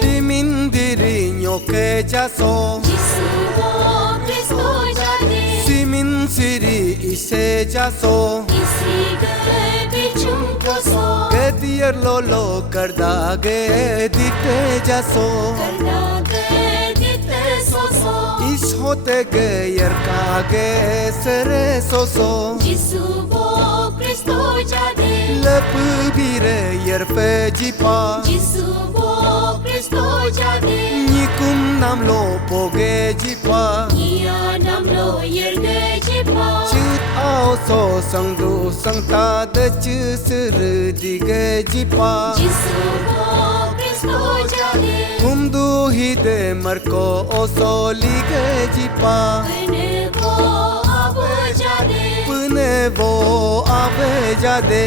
Dimindirinho que já sou Simin siri ise já sou Gedier lolo kardage dite já sou Is hote ge yer kage sere soso Lep bire yer fe jipa Nikum nam lo poge jipa Chut ao so sang du sang ta de chư sır dige jipa Kumdu hide marko o so lige jipa Pune vo ave jade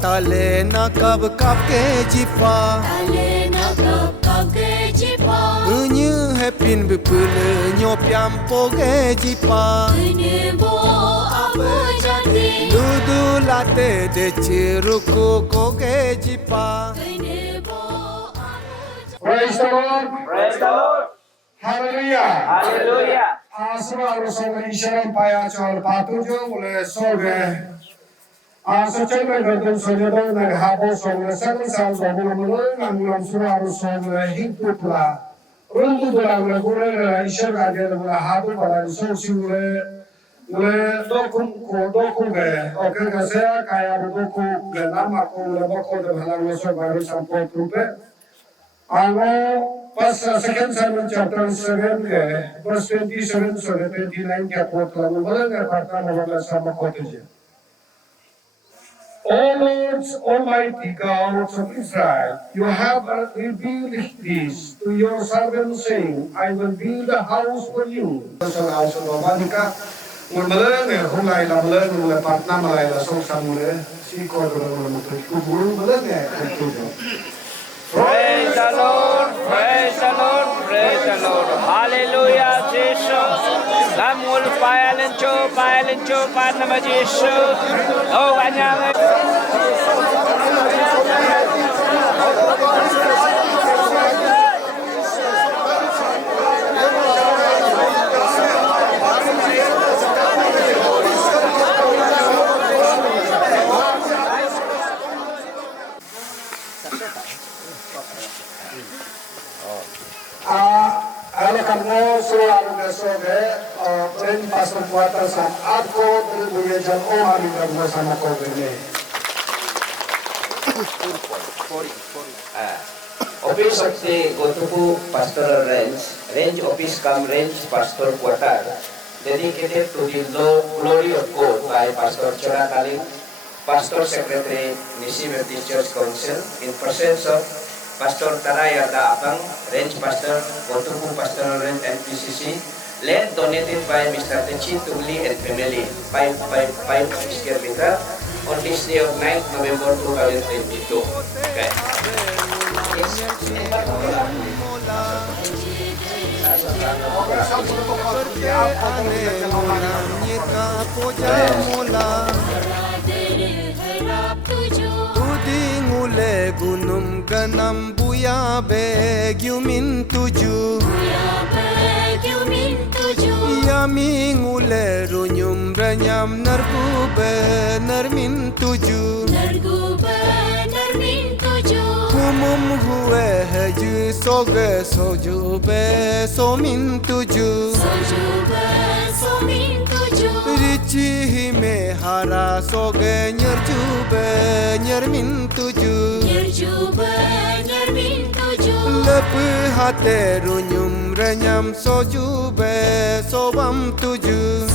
Tale na kab ke jipa Unyu hepin bipul nyo pyam poge jipa Ludu late de chiruku koge jipa Praise the Lord. Praise the Lord. Hallelujah. Hallelujah. Asma rusong isyaran paya chol patujo mule soge. Sochay may gandun sonyado naghapo song na sakong saan sa mulamuloy ng mulam sura rusong higputla. Rundu dolang na gure na isyar kagaya mula hapo pala isong siwure mule dokum ge. Okay kasi kaya dokum ge nama ko mula bako de halang lesok baru sampo trupe. Ano pas second sermon chapter 7 ge verse 27 so 29 ke quote la mula nga karta mula sama quote je. O Lord Almighty God of Israel, you have revealed this to your servant, saying, I will build a house for you. Praise the Lord. Praise the Lord. Praise the Lord. Hallelujah. Jesus. Namul payalencho panama Jesus. Oh, anyang. Kalau kamu selalu besoge, beri pasal kuatan saat aku beri jam hari kamu sama kau ini. Office of the Gotuku Pastoral Range Office cum Range Pastor Quarter, dedicated to the glory of God by Pastor Chora Kaling, Pastor Secretary, Nisi Baptist Church Council, in presence of Pastor Taraya Daapang, Range Pastor, Gotuku Pastoral Range NPCC, land donated by Mr. Techi Tugli and family, 5 square meter, on this day of 9th November 2022. Okay. Yes. gunum ganam buya begyumin tuju Yaming ule runyum ranyam nargube narmin tuju Kumum huwe haju soge sojube somin tuju Richi me hara soge nyarjube nyarmin tuju Lep hate runyum renyam sojube sobam tuju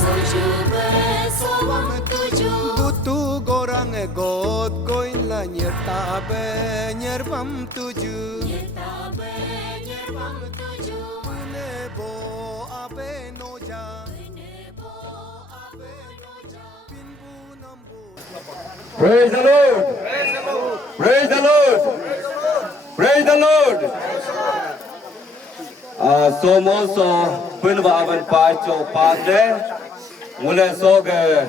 Butu gorang god koin la nyertabe nyerbam tuju Nebo abe noja Praise the Lord. Praise the Lord. Praise the Lord. Somoso Punvavan Pacho Padre Mule Soge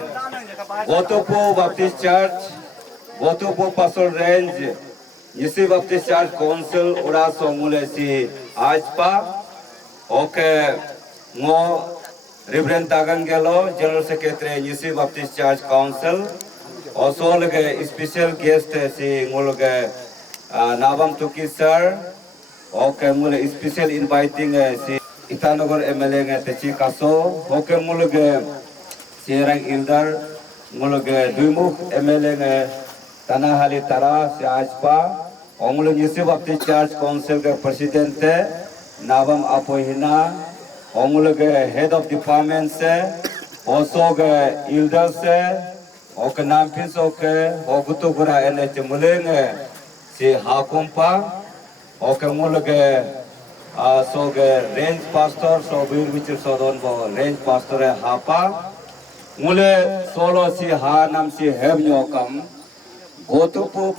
Gotupu Baptist Church Gotupu Pastoral Range Yisi Baptist Church Council Uraso Mule Si Ajpa Okay Mo Reverend Tagangelo General Secretary Yisi Baptist Church Council Also lage special guest si ngolage Nabam Tuki sir okay mule special inviting si Itanagar MLA nge Techi Kaso okay mulage Sierang Ildar mulage Duimuk MLA nge Tanahali Tara si Ajpa Ongulage Yisi Baptist Church Council ke President Nabam Apohina Ongulage Head of Department se also ke Ildar se Okay, nampin okay, ogutu gura ene chemulenge si hakumpa, okay mulage soge range pastor so bir bichir sodon bo range pastor e hapa, mule solo si ha nam si hebnyokam, Gotupu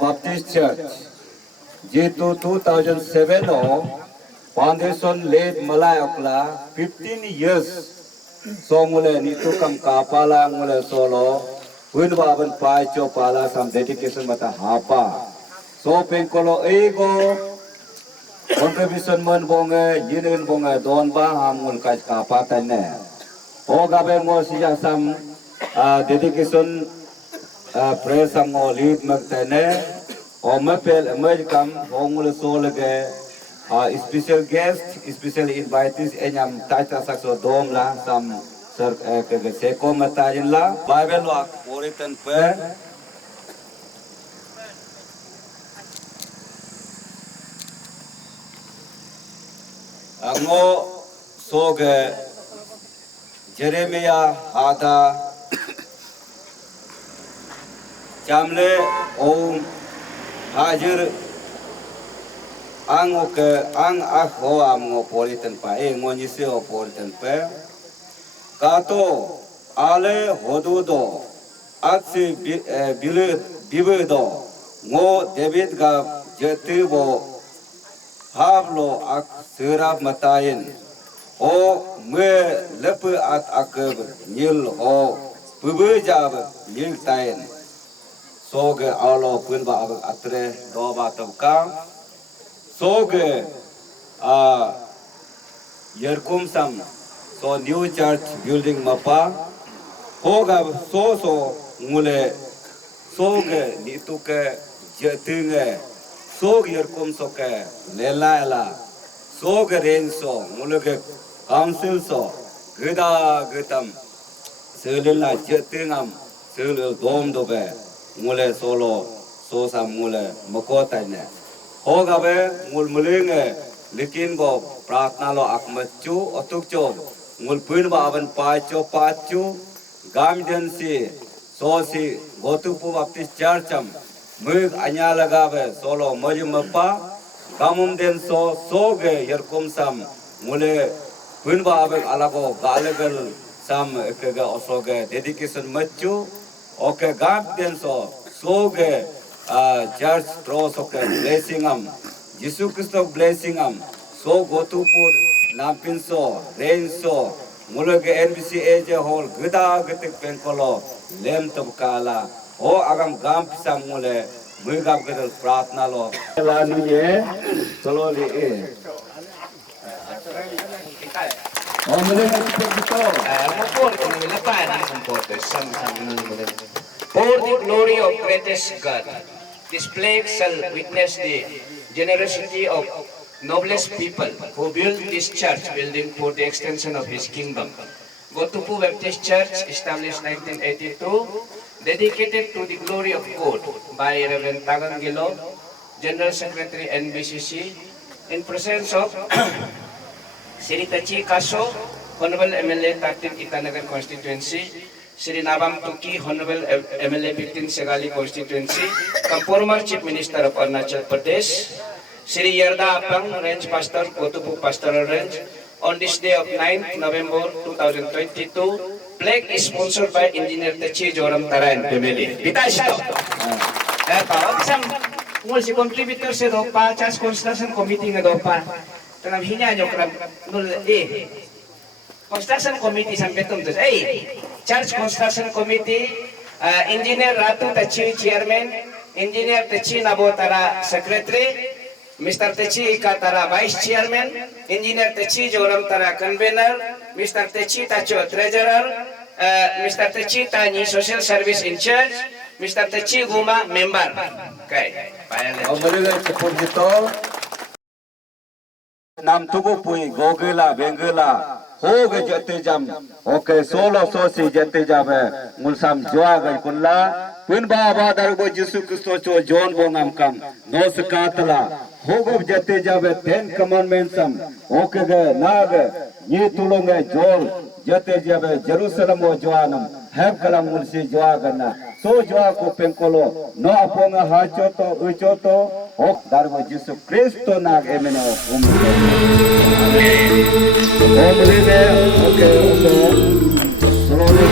Baptist Church, jitu 2007 o foundation laid Malayakla 15 years. So mule nitu kam kapala mule solo win baban pacho pala some dedication mata hapa so penkolo ego contribution man bonge yinin bonge don ba hamul kaj kapata ne o gabe mo siya sam dedication prayer sam mo lead magtene o mapel emerge kam o mule solo ke special guest, special invitees, enyam taita sakso dom la sam sir ke seko matajin la Bible wa puritan pe ango soge Jeremiah ada jamle om hajar ang ako ang politan pa ngonyisi o politan pa kato ale hodudo at si bibedo ngo David ga jetibo hablo ak serap matayin o me lepe at akab nil o bibejab nil tayin soge alo punba atre do batabka soge yerkum sam so new church building mapa hoga so mule soge nituke jetinge soge yerkum soke lela soge renso muluke council so geda getam selila jetingam sel dom dobe mule solo so sam mule makotane होगा बे मुल मुलेंगे लेकिन वो प्रार्थना लो अकमच्चू अतुक्चो मुल पुन बावन पाचू गामजन से सोसी गोतुपु बाप्टिस्ट चर्चम मुग अन्या लगा बे सोलो मजमपा गामुम den so ge yerkum sam mule pun ba abek alago galegal sam ke ga osoge dedication machu oke gam den so ge church throws oke blessing am Jesu Christo blessing am so go to pur nampin so rain so mule ge NBC AJ hall gada gatik penkolo lem tab kala o agam gam pisam mule मुझे के प्रार्थना लो लानिए चलो ले For the glory of greatest God, this plague shall witness the generosity of noblest people who built this church building for the extension of His kingdom. Gotupu Baptist Church, established 1982, dedicated to the glory of God by Reverend Tagang Gilo, General Secretary NBCC, in presence of Sri Tachi Kaso, Honorable MLA 13 Itanagar Constituency, Sri Nabam Tuki, Honorable MLA 15 Segali Constituency, former Chief Minister of Arunachal Pradesh, Sri Yerda Apang, Range Pastor, Gotupu Pastoral Range, on this day of 9th November 2022, plague is sponsored by Engineer Techi Joram Tara and family. Bitashito! Isang mul si contributor si Dopa, Church Construction Committee nga Dopa, tanam hinya nyo kram nul Construction Committee sang betum to Church Construction Committee, Engineer Ratu Techi Chairman, Engineer Techi Nabotara Secretary, Mr. Techi Katara Vice Chairman, Engineer Techi Joram Tara Convener, Mr. Techi Tacho Treasurer, Mr. Techi Tani Social Service in Charge, Mr. Techi Guma Member. Okay. Amerika cepur gitu. Nam tugu pui gogela bengela hoge jate jam. Okay, solo sosi jate jabe mulsam joa gai kulla. Pun baba darbo Yesus Kristus cho John bongam kam nos katla hoge jate jabe 10 commandments am. Okay ge nag ye tulonge jol jate jabe Jerusalem o joanam have kalam mulsi joa gana. So joa ko penkolo no aponga hachoto uchoto ok darbo Yesus Kristus nag emeno omlene okay so slowly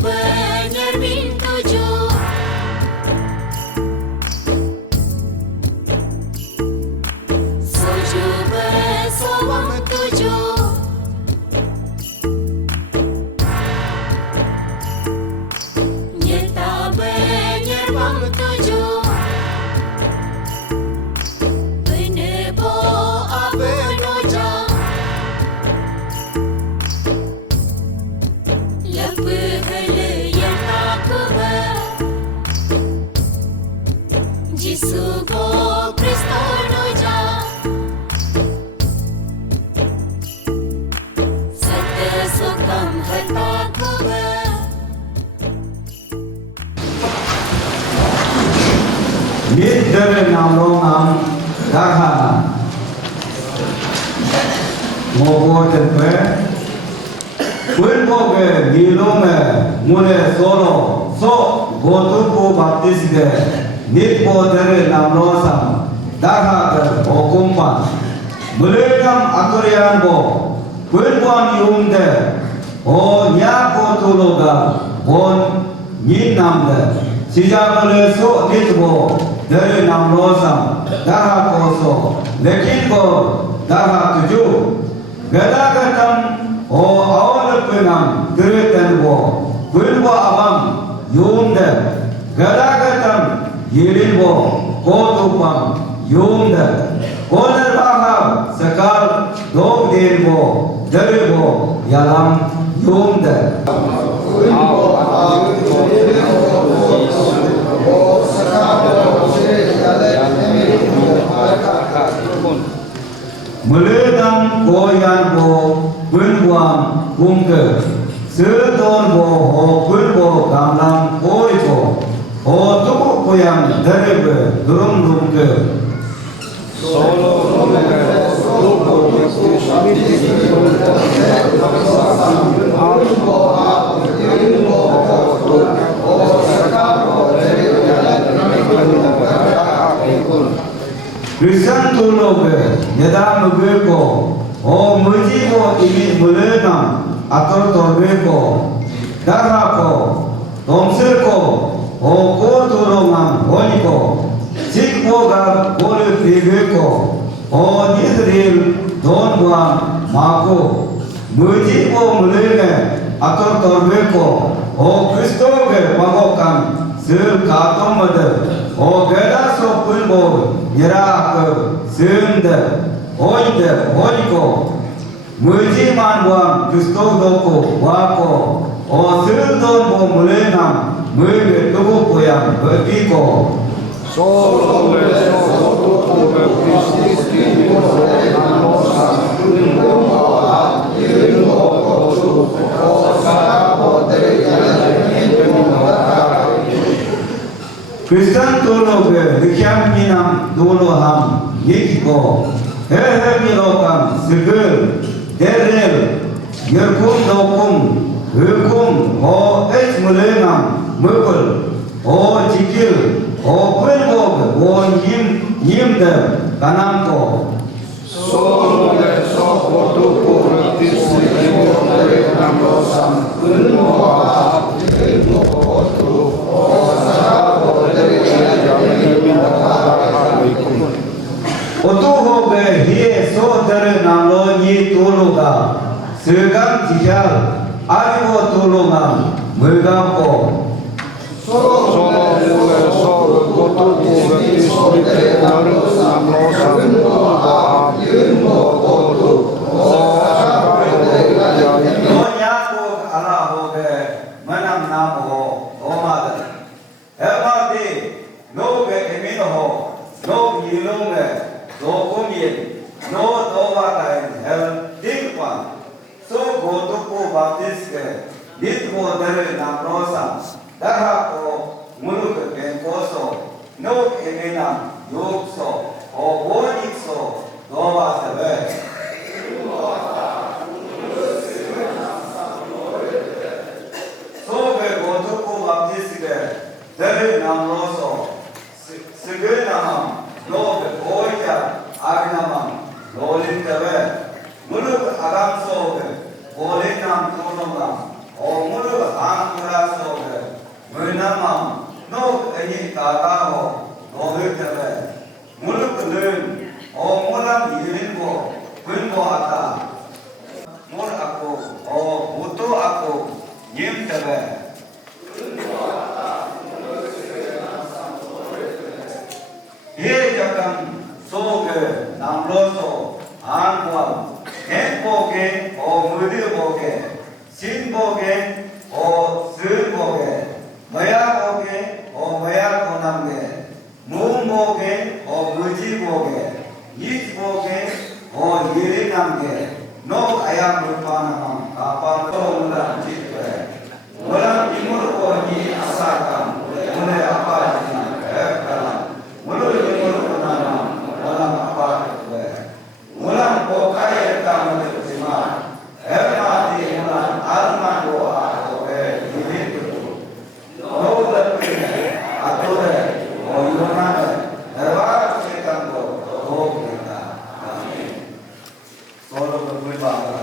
benyermin tujuh Soju bersawang tujuh Nyeta benyerbang tujuh Benebo abenoja Lepehele yang tak kuber Jisu go Kristo noja Setesukam hata kuber Mid dari namrongan dahan ngobo tempe Kulpoge nilome mune solo so gotupu baptisge nitpo dari namrosam dahan okumpan mulekam atorian bo kulpon yumde o nyako tuloga bon nin namde 시작을 해서 nitpo dari namrosam dahan koso lekin ko dahan tujuh gada-gadam o awal penam tereten bo kulbo abam yumde gada-gadam yirin bo kotupam yumde koler bahar sekal dog din bo dari bo yalam yumde Meledang goyan bo kulbuam kumke sedon bo ho kulbo gamlang koi bo ho tuku koyang derebe durum rumke Kristen tuloge yada mugeko o mujibo imi mulenam ator torbeko darako tomseko o ko tulongam honiko sikbo ga kole pigeko o nidril donbuam mako mujibo mulene ator torbeko o Kristoge pagokan sir katomade o geda so pulbo Yerak sende oide oiko mujiman buam Kristo doko wako o sildon bo mulenam muge tugu poyam bertiko Kristen tuloge dikyam minam dulu ham yikiko he milokam sigil derel yerkum dokum hukum o es mulenam mukul o jikil o pulbog o yimde kanamko Otuhoge hiye so dere namlo ni tuluga segam jihal ariwo tulunga mulgamko Nonyako ala hoge manam namo omad Hemadi noge eminoho no yilunge no kumien no dovaka en hel dikwan so gotupu baptiske ditmo dere namrosa daha ko muluk en koso no emina yokso o bonikso dova sebe so ge gotupu baptiske dere namroso sigena Log oya agnamam lolin tebe muluk agam soge olinam tunongam o muluk angura Yim tebe. Ye jakam soge namloso anwa hen boge o mudi boge sin boge o sir boge maya boge o maya konamge mum boge o muji boge yit boge o yiri namge no ayam rupanam kapal mulam chitwe mulam imur ko ni asakam mune apa ni kalam mulut imur konam mulam apa chitwe mulam ko kaya kam sima hermati mulam alman ko ato yiri tu no dakne atore o yona darbar se kam ko ho kita amin solo berbuat mulai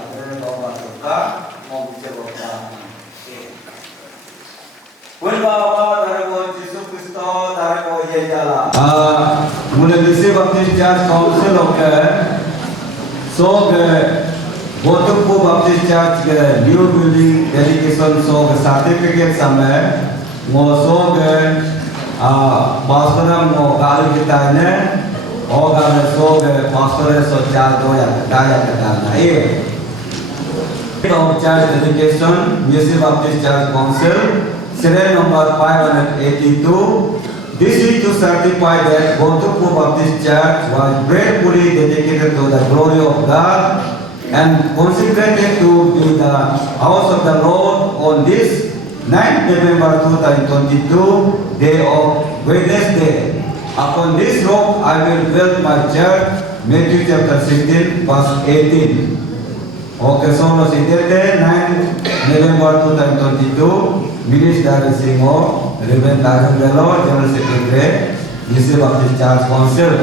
Misi Baptist Church Council of so Gotupu Baptist Church new building dedication so certificate समय वो so पास्टरम वो कार्य किता है और कार्य so pastor so चार दो या करना ये of Church Education, Misi Baptist Church Council, serial number 582. This is to certify that Gotupu Baptist Church was gratefully dedicated to the glory of God and consecrated to be the house of the Lord on this 9th November 2022, day of Wednesday. Upon this rock I will build my church, Matthew chapter 16, verse 18. Okay, so no sitete 9 November 2022, Minister Singo, Reverend Dajan Bello, General Secretary, Misi Baptist Church Council.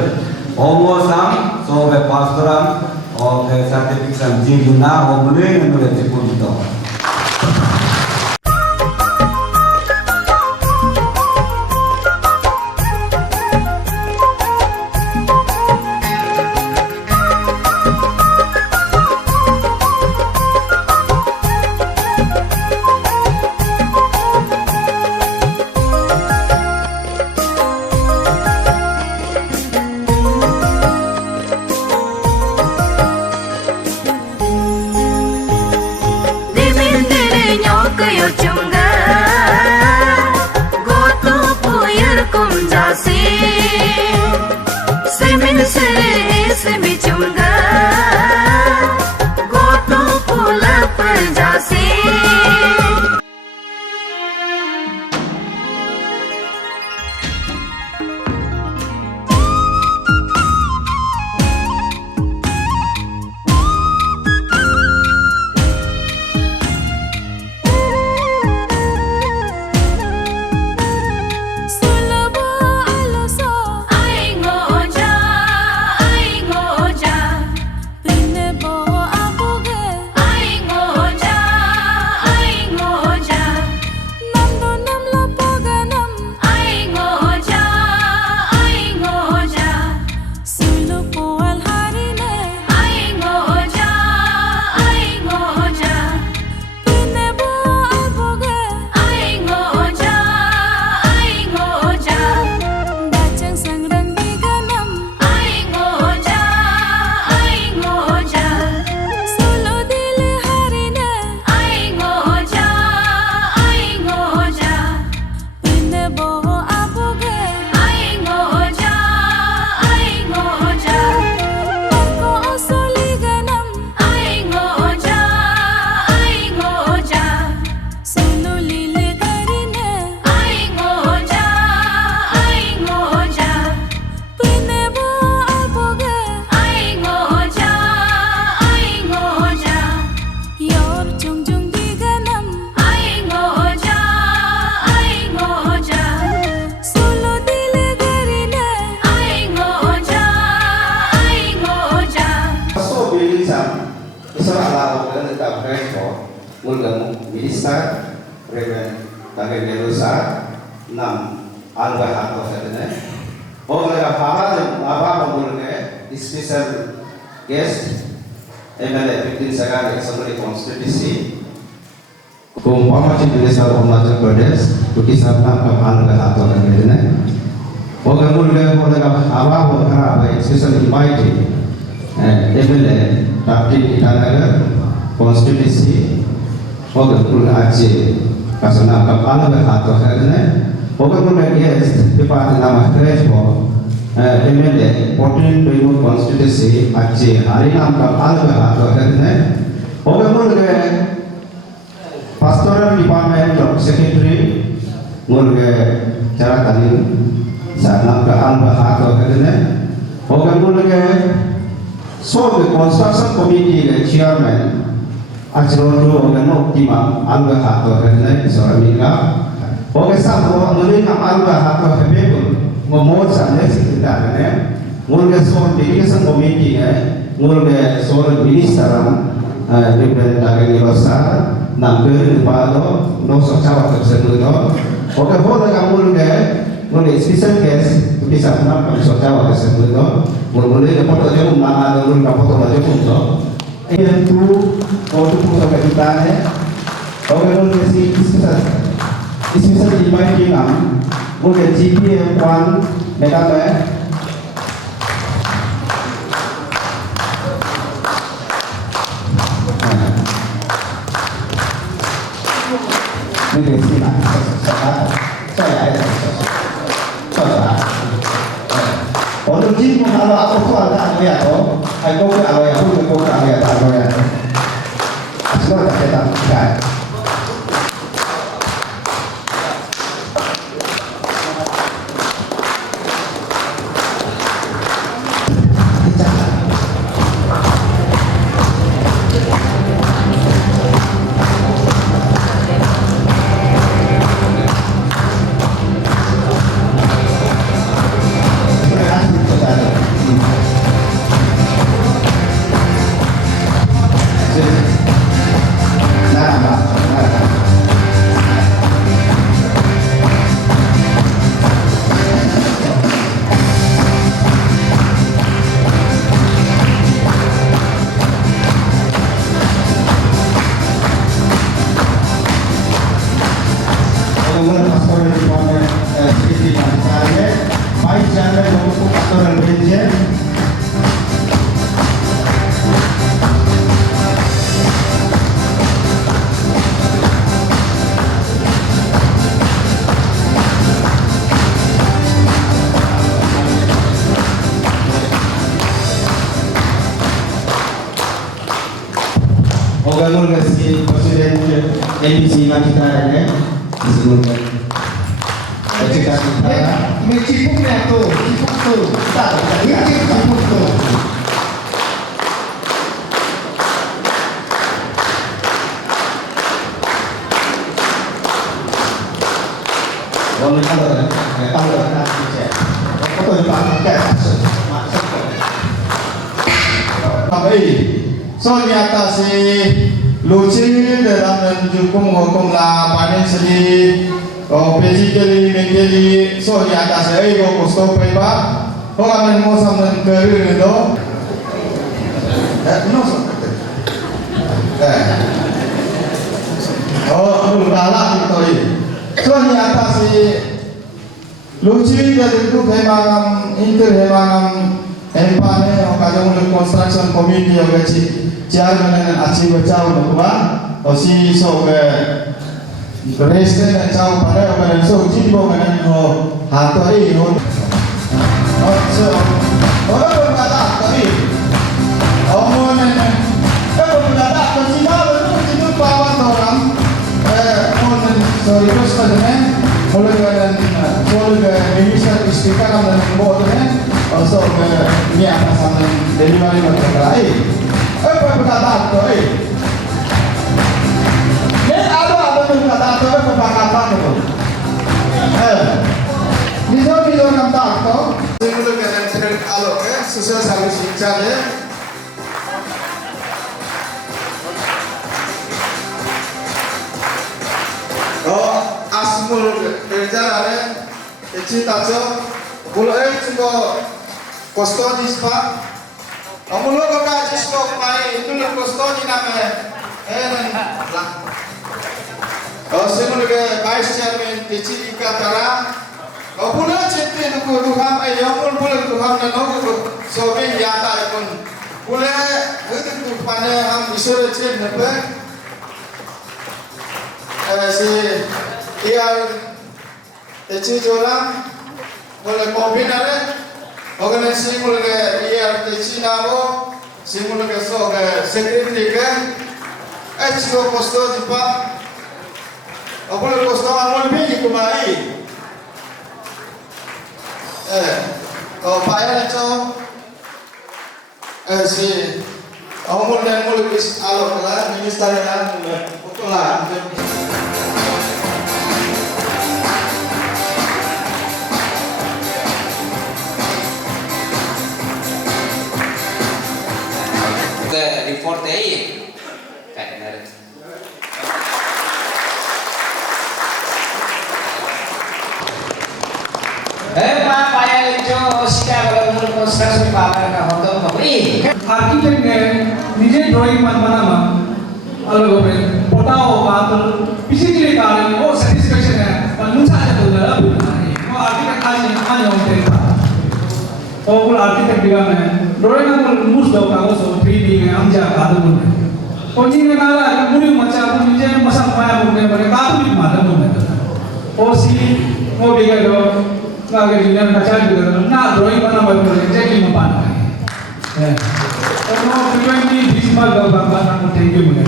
Omo sam, so be pastoram, okay, certificate sam jiguna, omule nule chipunito. Minister Reverend Dangay Melusa nam albahan ko sa tene. O mga pahalan mababa mulne special guest MLA 15 Sagari Assembly constituency Kumpama ci desa Arunachal Pradesh tu kisah nak kapan ke atau kan ini oke mulai awal berharap especially mighty MLA tapi kita ada konstitusi oke mulai aja kasana kapan ke atau kan ini oke mulai guest di part nama threshold MLA 14 konstitusi aja hari nam kapan ke atau kan ini oke mulai Pastoral Department of Secretary mulai cara tadi saat nak ke atau kerana, orang mulai so the construction committee the chairman ajar orang nak timam atau kerana seorang mereka, orang sama mulai nak atau hebel ngomong sana sekitar kerana mulai so delegation committee mulai so minister daripada negara besar nampak pada nosok cawat tersebut itu, oke boleh kamu mulai special guest bisa nampak nosok cawat tersebut itu, mulai dapat aja nama mulai dapat aja pun itu, ini tu untuk pusat kita oke mulai si special invite kita, mulai GPM 1 mereka ini sih nak saya orang jin pun kalau aku tu ada dia tu, aku pun ada yang aku pun ada yang tak ada yang, semua tak ada kan. Orang kasih presiden NBC kita ini disebutkan. Kita mencipuknya tu, tak, mencipuk tu. Orang kalau nak cek, foto di belakang masuk. Tapi so nyata si luci dalam menjukung hukum lah panen sendiri physically mentally so nyata si ego kusto pepa orang mau sama kerja itu no oh lala itu so nyata si luci dari itu memang empane okazon untuk construction committee yang kecil chairman dan aci bacau nukuba osi so ke resten dan cau pada orang so jibo kan ho hatoi ho so orang berkata tadi omongan berkata kecil itu pawan orang omongan so itu sebenarnya mulai dengan minister speaker dan boardnya also ni apa sama delivery macam lain. Apa perkataan tu? Ni ada perkataan tu perkataan tu. Video nampak tu. Sebelum kita cerita alok social service charge. Oh, asmul kerja ada. Cerita tu. Mulai juga kustodis pak, kamu lo kakak jisko kemarin itu lo kustodi namanya, lah. Vice Chairman Tici Katara. Pula cinta nuku duham ayam pula duham dan nuku sobe yata pun pula itu tu pada ham isor cinta apa si dia Tici jolam pula kombinasi organisasi pula dia Tici nabo si pula so secretary kan HO posto jipa pula posto amul bi kumai kalau payah itu si umur dan mulut bis alok lah minister dan betul lah. Report ini kayak architect ने निजे ड्राइंग मत बनाना अलग हो गए पोटाओ बात फिजिकली कारण वो सैटिस्फैक्शन है पर मुझे आज तो लगा वो आर्किटेक्ट आज होते हैं तो वो आर्किटेक्ट भी है ड्राइंग में मुझ दो का वो 3D में हम जा कादू में तो जी ने कहा मुझे मचा वो निजे मसाला पाया मुझे बने कादू भी मालूम नहीं वो सी वो भी गया ना के दुनिया में चाल भी ना ड्राइंग बना बना एग्जैक्टली में पाना है तो नो फ्रीक्वेंटली बीसमाल बाबा ना थैंक यू मुझे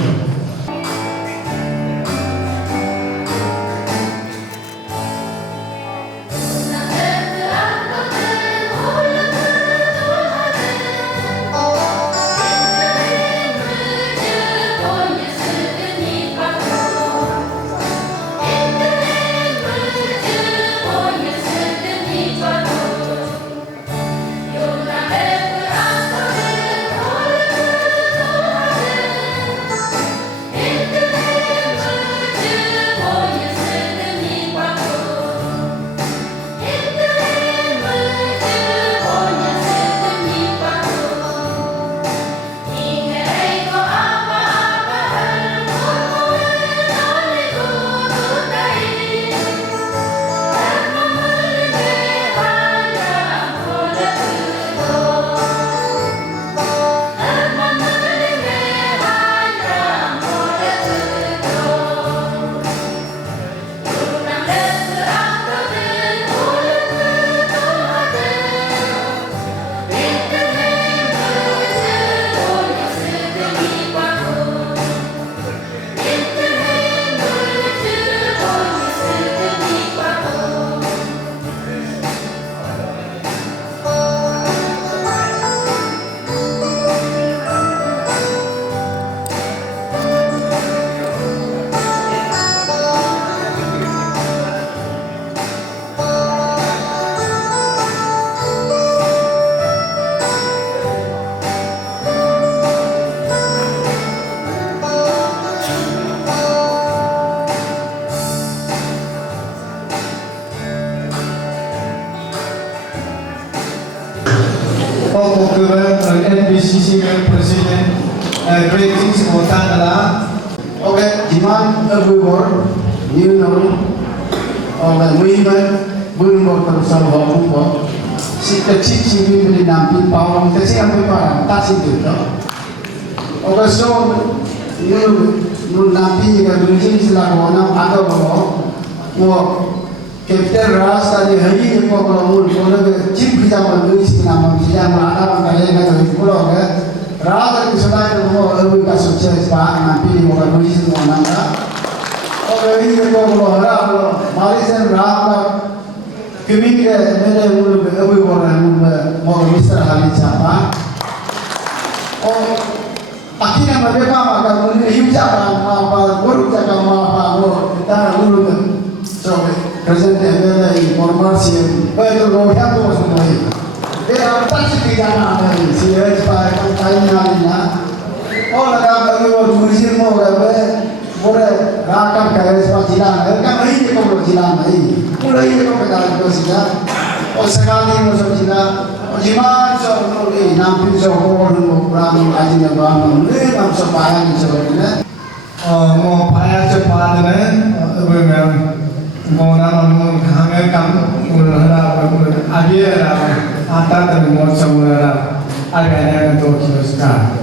NBCC President Great Things Motan adalah demand everywhere new norm movement belum bersama hukum si kecil sini boleh nampi power kita sih ambil barang tak sih tu so you nampi jika berisi selaku orang ada bahawa capital ras tadi hari ni kalau mul kalau chip kita berdiri sini nama kita mana orang kaya nak jadi pulau ke ras tadi sudah itu mau lebih kasut cepat nanti mau berdiri sini mana और यही देखो वो हरा वो मालेशियन रात का कभी के मेरे मुल्क में अभी बोल रहे हैं मुल्क मिस्र हाली चापा और ताकि ना मजे का माका मुल्क हिम चापा मापा गुरु चापा मापा वो इतना मुल्क जो प्रेजेंट है मेरे इन्फॉर्मेशन तो लोग क्या तो सुन रहे ये आप तक की जाना है सीएच पाए टाइम ना लेना और लगा कभी वो म्यूजियम में हो गए बोले राकम कहे इस बार जिला है क्या नहीं देखो वो जिला नहीं पूरा ही देखो पता है तो सीधा और सगाली में सब जिला और जिमान सब लोग ये नाम फिर सब हो और लोग पुराने आज में बाहर में ले हम सब पाया नहीं सब ने मो पाया सब पाया ने अब मैं ngona ngomong hangen kamu mulai abiera ata dan mau semula agaknya untuk kita.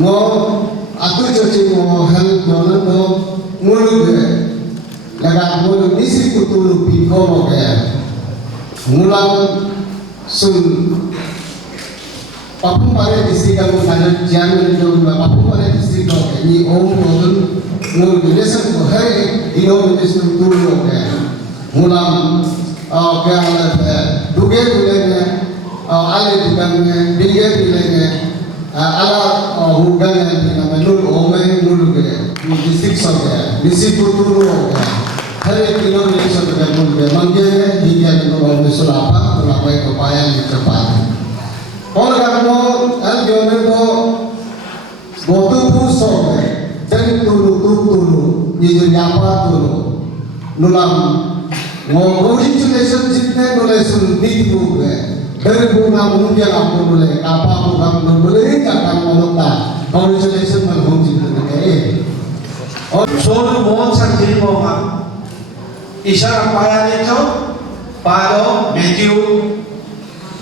Ngo aku cuci ngo hal ngona ngo mulu ke, laga mulu misi kutulu piko mo kaya, mulang sun papun pare distrik kamu kanan jangan itu papun pare distrik kau ini om kodun mulu biasa ko hari ino biasa tulu kaya, mulang kaya ala duge bulenya ale dugannya bilge bilenya ala huganya di nama nul ome nul ke distrik soga distrik tulu kaya hari ino biasa dugan nul ke mangge hingga nul ome sulapa itu payah cepat. Oleh kamu aljono to botu puso jadi tulu ni apa tulu nulam mau congratulation jitne nule sun nitu dari bunga mungkin aku nule apa bukan nule jangan melota congratulation malhum jitne Solo mohon sanjiri mohon isyarat payah itu pada Matthew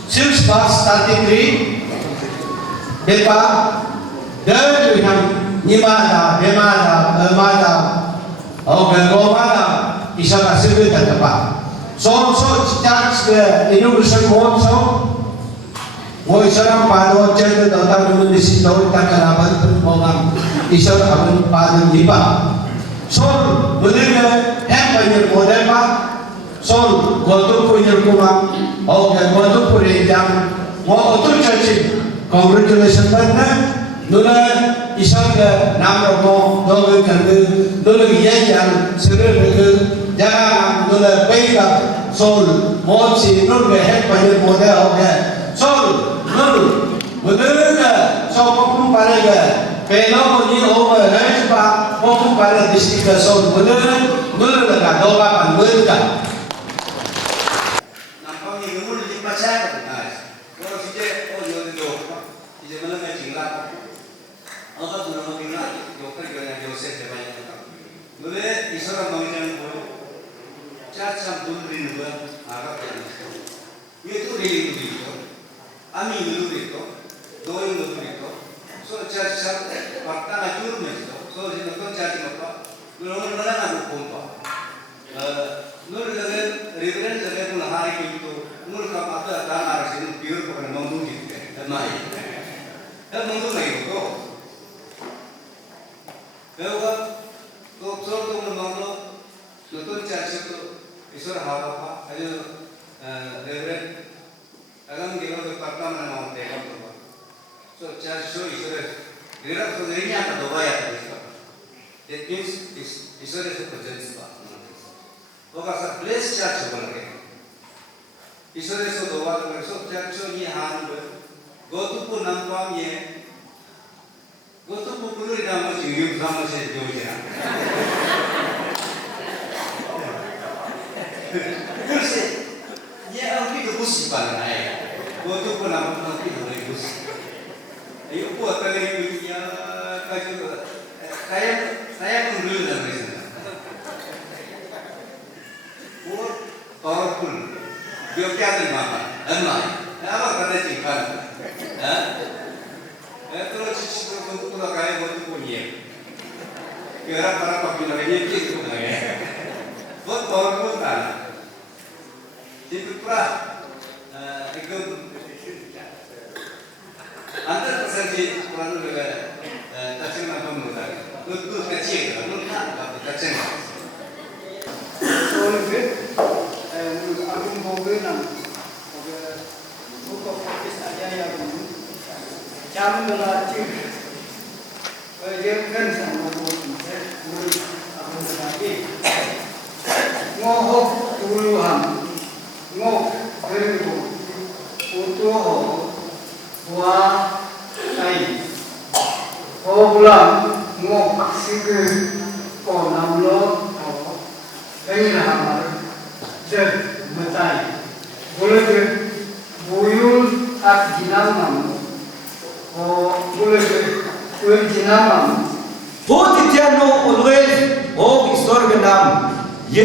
6 verse 33 Bapa dan Tuhan nyimada bemada gomada isyarat sebut tetap so church the inauguration mohon mau isyarat pada jadi datang dulu di situ tak kerabat mohon isyarat abang pada jipa so boleh banyak model pak sol gotu punya rumah gotu punya jam mau otur caci congratulations banget nuna isang ke nama mo doge kerja nuna yang seru jangan nuna baik sol mau si nuna head banyak model sol nuna sol pun pada pelo ni over head pak pun pada distrik sol nuna lega doa panduan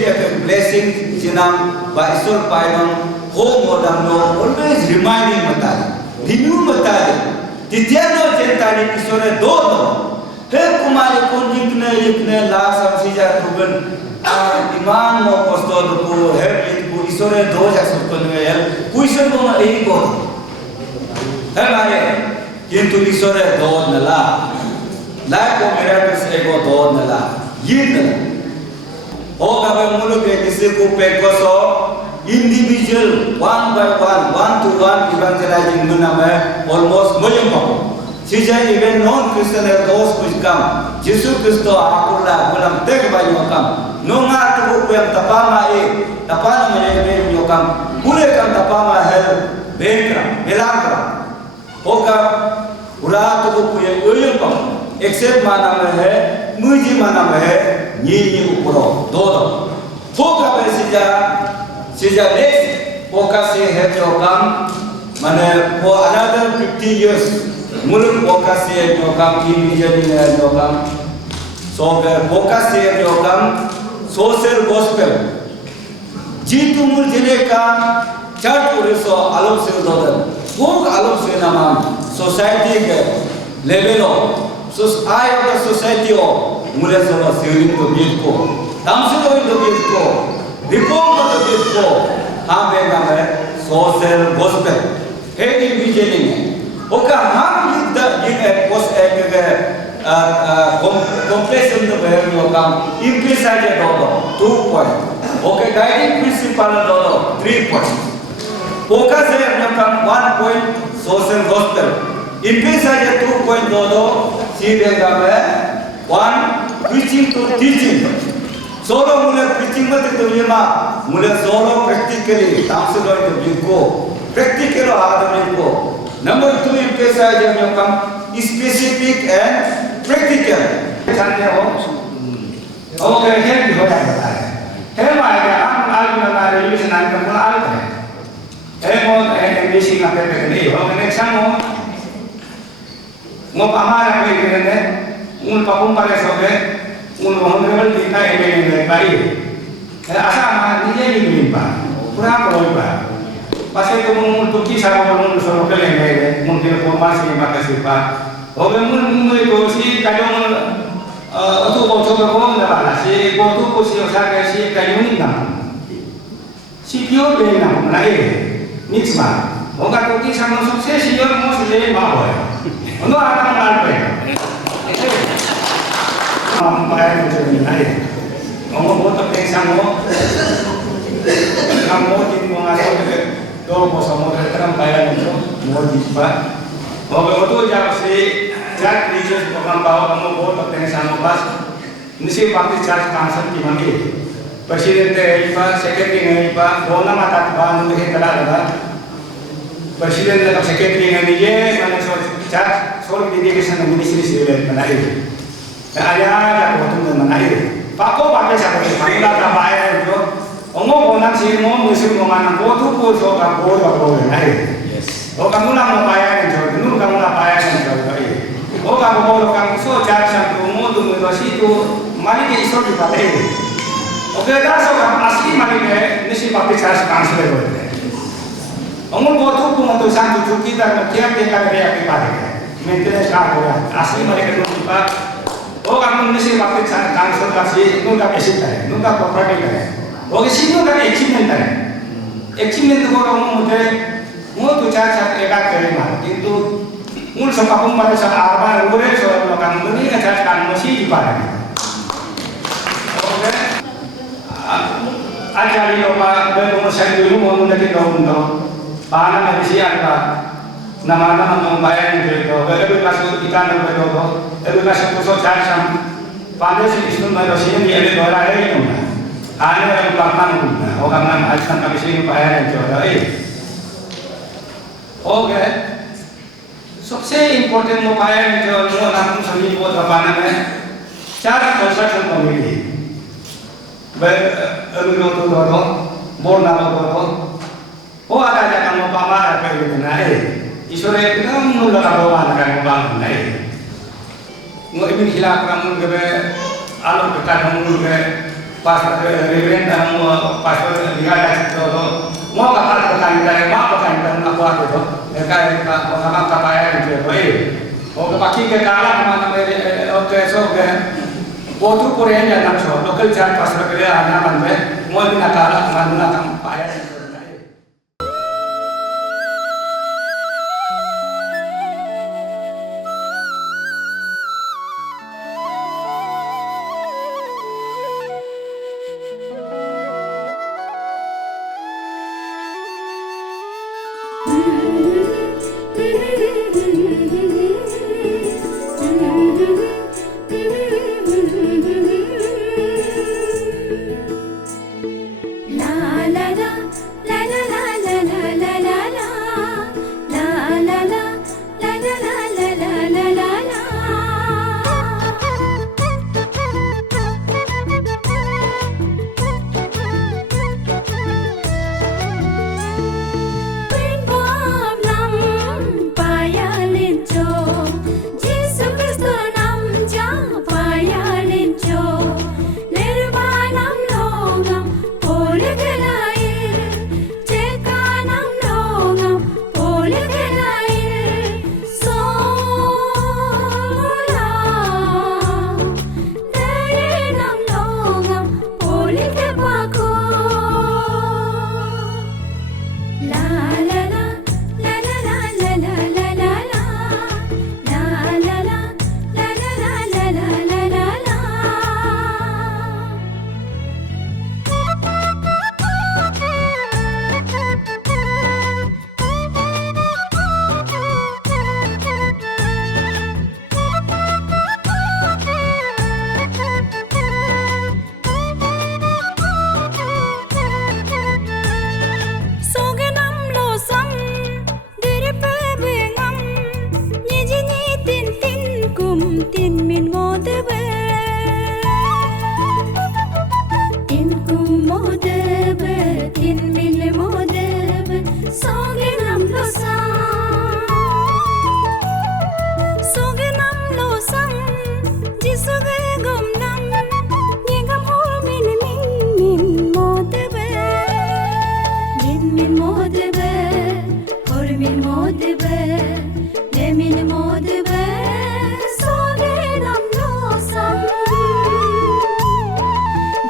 get a blessing sinam by Isur Painong home modam no always reminding matai renew matai titiano centani Isure dodo he kumari kon yikne la sam sija tuben iman mo posto do he ku Isure do ja sukon ngel kuisen mo ei ko he mare kintu Isure do nala la ko miracles ego do nala yin oh kabe mulu ke kisi ko pekoso individual one by one to one evangelizing muname almost million sija even non Christian those who come Jesus Christo akulla bulam tek ba yokam no nga tu ko yang tapama menye yokam bule kam tapama hel benkra melagra hoga ura tu ko yang uyum except mana hai muji mana hai ni upro dodo foka be sija next foka se hai jo kam mane for another 50 years muluk foka se jo kam individually jo kam so foka se jo kam social gospel jitu mul jene ka church uriso alop se dodo fok alop se nama society ke level so I of the society of Mulesama Siri to Bitco, Tamsino to Bitco, Reform to Bitco, Hambe social gospel, heavy vigiling. Oka Ham the post completion the very welcome, implicit dollar 2 points. Okay, guiding principle dollar 3 points. Focus there 1 point social gospel. Implicit 2 point dollar. One preaching to teaching. Solo mula preaching mati to lima mula solo practically. Tamse loy to biko practical ada biko. Number 2 impesa jam yang kam specific and practical. Chante ho. Okay, here di hoja kata. Here mai ke am al na revision an kam al ke. Mo basic na pe ni. Ho next time mo pamara ko ikene un papum pare sobe un honorable dita emene bai asa ma nije ni pa pura ko pa pase ko mun turki sa ko mun so ko le ngere mun ke ko mas ni makasi pa obe mun ko si kadong tu ko to ko na bala si ko tu ko si osa ke si kadong ni na si kyo be na na mix ma oga turki sa mo sukses si yo mo se ma boy ono akan ngalpe bayar itu ni ngomong botak tengsan mo kamu tin mo ngaso ke do mo samo terang bayar itu mo dispa oke itu jauh si chat religious program bawa kamu botak tengsan mo pas nisi pakti chat kansan ki mangi presidente ipa secretary ipa dona mata ba nu ke kala presiden dan secretary ini je mana chat soal dedication ng ministry sila manahir. Kaya ako ito manahir. Pako pakai sa kanila kabayan ito. Ongo ko nang sino musim mo nga ng boto po so ka po ako manahir. O kamu lang mo bayan ito, nun kamu na bayan ito. O kamu mo kamu so chat sa tumo dum situ mali ke iso di patay. O kaya so ka asli mali ke nisi papi charge cancel ko. Ongo boto po mo to sa kita kita kaya pare. Maintenance ka ko asli mereka dulu pak oh kamu mesti pakai konsultasi nunca basic tadi nunca property tadi oke sini nunca achievement tadi achievement itu orang mau tuh cara eka terima itu mul sokapun pada saat arba lure soal kamu ini cara kamu masih di mana oke ajari apa belum saya dulu mau nanti dong panas habis apa nama-nama membayar itu, kalau kasih ikan itu, kalau kasih pusat cari pada si Islam manusia dia ada dua itu, ada yang belakang pun, orang yang akan kami sini bayar itu, oke, sukses important mau bayar itu, mau namun seni buat apa namanya, cara construction community, berlalu itu, borna itu, oh ada yang mau pamer apa itu, Isore kita mula kawan kan bangun naik. Ngo ibin hilak kamu gebe alam kita kamu gebe pas reverend pastor dikatakan itu mau kata kaitan mau kaitan apa itu kayak apa kapaya itu oh kepaki ke kalah mana oke so ke waktu Korea yang nak local church pastor kerja anak mana mau di nakala mana kapaya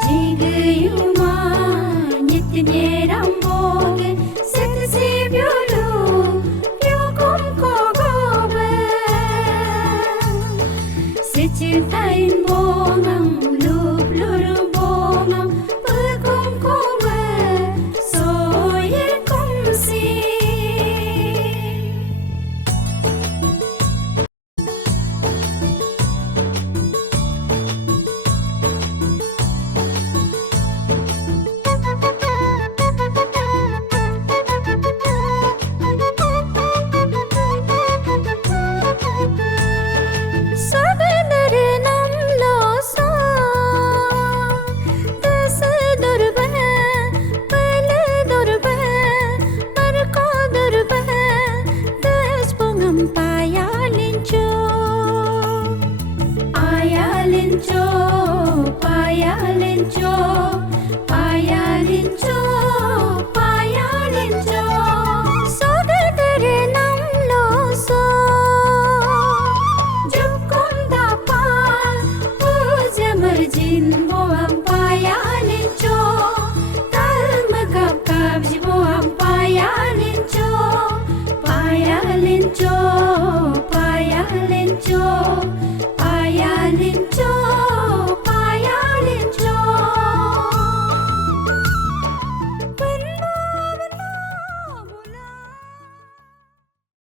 Jiga yuma nyitnya